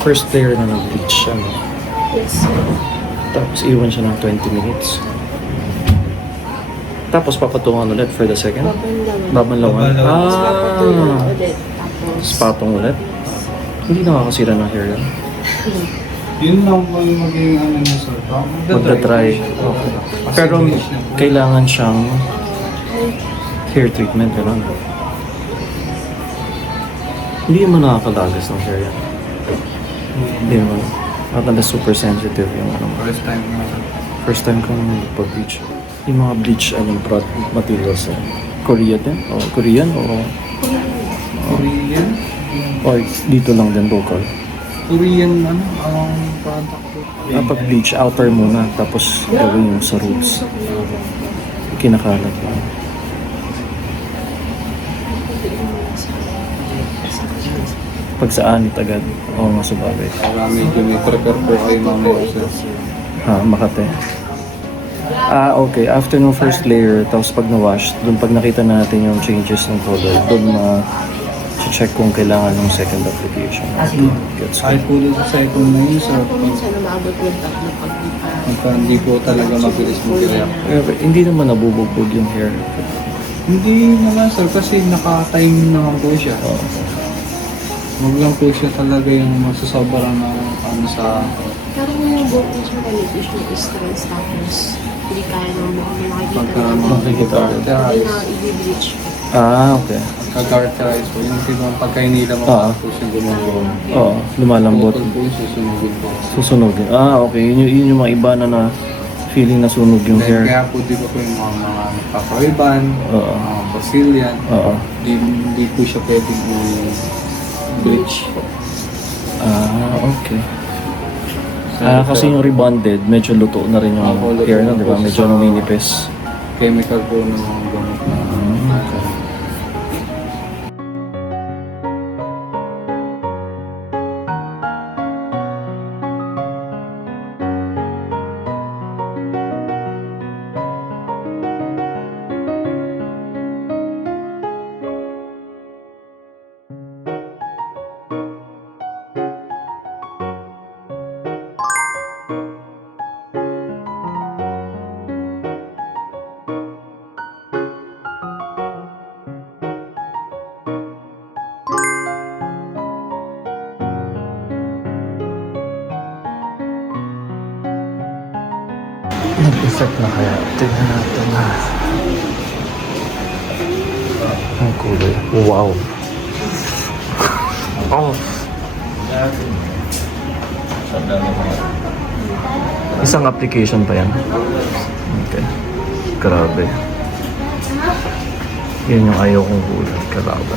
first layer na nag-bleach. Yes, sir. Tapos iwan siya ng 20 minutes. Tapos papatungan ulit for the second. Babanlawan. Babanlawan. Tapos papatuloy ulit. Tapos... Spatong ulit. Hindi nakakasira ng hair yan. Yun lang po yung maging ano niya sir. Magda-try. Okay. Pero kailangan siyang hair treatment. Gano'n. Hindi naman nakakalagas ng hair yan. Hindi naman. At unless super sensitive yung ano. First time na. First time kong nagpa-bleach. Yung mga bleach materials Korea din? O Korean? O Korean? dito lang din local? Korean ano? Ang product ko. Pag bleach, outer muna. Tapos gawin yung sa roots. Kinakalat mo. Pag sa anit agad. Oo nga sabagay. Para medyo may prepare po kayo mamaya sir. Makate. Okay. After ng first layer, tapos pag na-wash, dun pag nakita natin yung changes ng color, dun check kung kailangan ng second application. Gets Ay po doon sa second na yun sir. Pero minsan na maabot yung tatlo pag di pa. Pagka hindi po talaga mabilis mag-react. Hindi naman nabubugbog yung hair. Hindi naman sir kasi naka-time naman po siya. Wag lang po siya talaga yung magsasobra ng ano sa... Pero kung yung buhok mo siya manipis yung stress tapos hindi kaya ng buhok mo Pagka nakikita na makikita. hindi na i-bleach ko. Okay. Pagka-garterize po. Yung diba pagka hinila mo po siya gumagawa. Oo, lumalambot. Bukod po yung susunugin po. Susunogin. Okay. Yun yung mga iba na feeling na sunog yung hair. Kaya po di ba po yung mga papariban, Oo. mga Brazilian, Oo. hindi po siya pwedeng bleach. Okay. Kasi yung rebonded, medyo luto na rin yung hair na, di ba? Medyo naninipis. Chemical po ng mga gamot na Okay. Nag-effect na kaya. Tignan natin na. Ang kulay. Wow. Oh. Isang application pa yan. Okay. Grabe. Yan yung ayaw kong kulay. Grabe.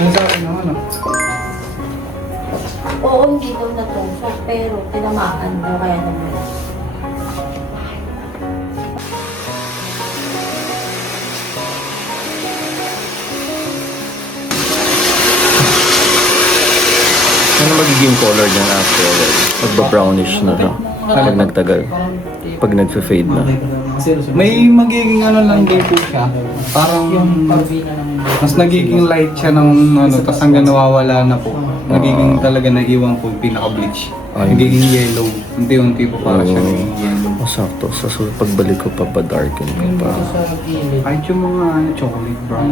Ano sa akin naman, ano? Oo, hindi daw natusok, pero tinamaan daw kaya naman. Ano magiging color niyan after? Magba-brownish na lang. Pag nagtagal. Pag nag-fade na. May magiging ano lang din po siya. Parang mas nagiging light siya ng ano, tapos hanggang nawawala na po. Nagiging talaga naiwan po yung pinaka-bleach. Ay. Nagiging yellow. Unti-unti po para siya nagiging yellow. Masakto. Sa pagbalik ko papadarken ko pa. Kahit yung mga ano, chocolate brown.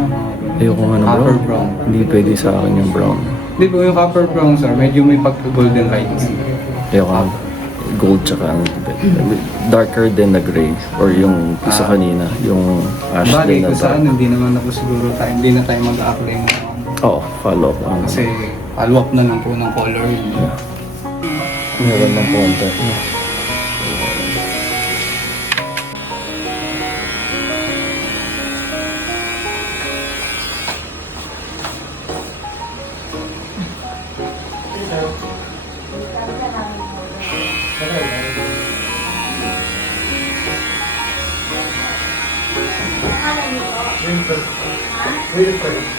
Ayoko nga ng Copper brown. brown. Hindi pwede sa akin yung brown. Di ba yung copper brown sir, medyo may pagka-golden lights. Ayoko nga. Gold tsaka darker than na gray. Or yung isa kanina. Yung ash Bali din na ko saan, dark. hindi naman ako siguro tayo, hindi na tayo mag-a-apply mo. Oo, follow up. Kasi follow up na lang po ng color. Meron ng konti. Wilfred.